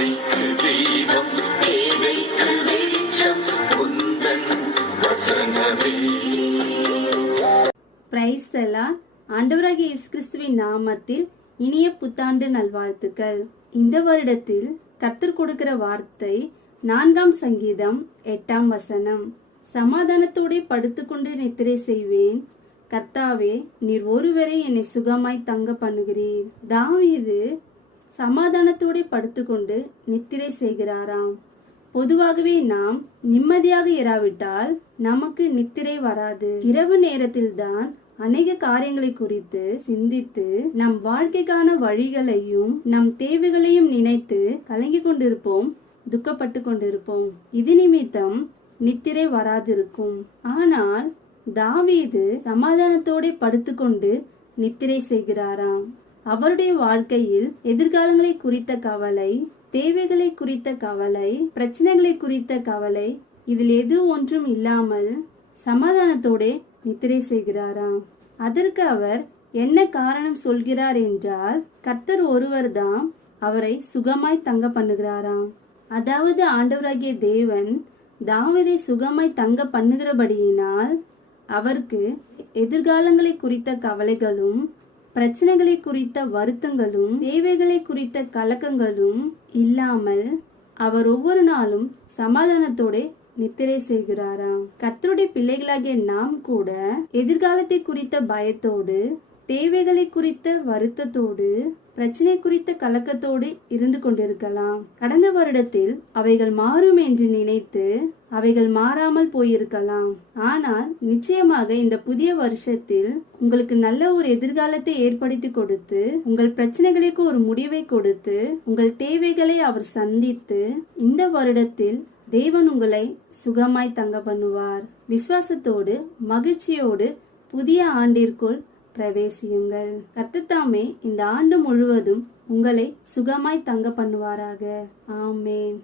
பாதைக்கு தீபம், பேதைக்கு வெளிச்சம் உந்தன் வசனமே. Praise the Lord. ஆண்டவராகிய இயேசு கிறிஸ்துவின் நாமத்தில் இனிய புத்தாண்டு நல்வாழ்த்துக்கள். இந்த வருடத்தில் கர்த்தர் கொடுக்கிற வார்த்தை 4ஆம் சங்கீதம் 8ஆம் வசனம். சமாதானத்தோടെ படுத்துக்கொண்டு நித்திரை செய்வேன், கர்த்தாவே நீர் ஒருவரே என்னை சுகமாய் தங்க பண்ணுகிறீர். தாவீது சமாதானத்தோടെ படுத்துக்கொண்டு நித்திரை செய்கிறாராம். பொதுவாகவே நாம் நிம்மதியாக இராவிட்டால் நமக்கு நித்திரை வராது. இரவு நேரத்தில் தான் அநேக காரியங்களை குறித்து சிந்தித்து நம் வாழ்க்கைக்கான வழிகளையும் நம் தேவைகளையும் நினைத்து கலங்கி கொண்டிருப்போம், துக்கப்பட்டு கொண்டிருப்போம். இது நிமித்தம் நித்திரை வராதிருக்கும். ஆனால் தாவீது சமாதானத்தோட படுத்துக்கொண்டு நித்திரை செய்கிறாராம். அவருடைய வாழ்க்கையில் எதிர்காலங்களை குறித்த கவலை, தேவைகளை குறித்த கவலை, பிரச்சனைகளை குறித்த கவலை, இதில் எது ஒன்றும் இல்லாமல் சமாதானத்தோட நித்திரை செய்கிறாராம். அதற்கு அவர் என்ன காரணம் சொல்கிறார் என்றால், கர்த்தர் ஒருவர் தான் அவரை சுகமாய் தங்க பண்ணுகிறாராம். அதாவது ஆண்டவராகிய தேவன் தாவீதை சுகமாய் தங்க பண்ணுகிறபடியினால் அவருக்கு எதிர்காலங்களை குறித்த கவலைகளும், பிரச்சனைகளை குறித்த வருத்தங்களும், தேவைகளை குறித்த கலக்கங்களும் இல்லாமல் அவர் ஒவ்வொரு நாளும் சமாதானத்தோட நித்திரை செய்கிறாராம். கர்த்தருடைய பிள்ளைகளாகிய நாம் கூட எதிர்காலத்தை குறித்த பயத்தோடு, தேவைகளை குறித்த வருத்தத்தோடு, பிரச்சனை குறித்த கலக்கத்தோடு இருந்து கொண்டிருக்கலாம். கடந்த வருடத்தில் அவைகள் மாறும் என்று நினைத்து அவைகள் மாறாமல் போயிருக்கலாம். ஆனால் நிச்சயமாக இந்த புதிய வருஷத்தில் உங்களுக்கு நல்ல ஒரு எதிர்காலத்தை ஏற்படுத்தி கொடுத்து, உங்கள் பிரச்சனைகளுக்கு ஒரு முடிவை கொடுத்து, உங்கள் தேவைகளை அவர் சந்தித்து, இந்த வருடத்தில் தேவன் உங்களை சுகமாய் தங்க பண்ணுவார். விசுவாசத்தோடு மகிழ்ச்சியோடு புதிய ஆண்டிற்குள் பிரவேசியுங்கள். கர்த்தர் இந்த ஆண்டு முழுவதும் உங்களை சுகமாய் தங்க பண்ணுவாராக. ஆமேன்.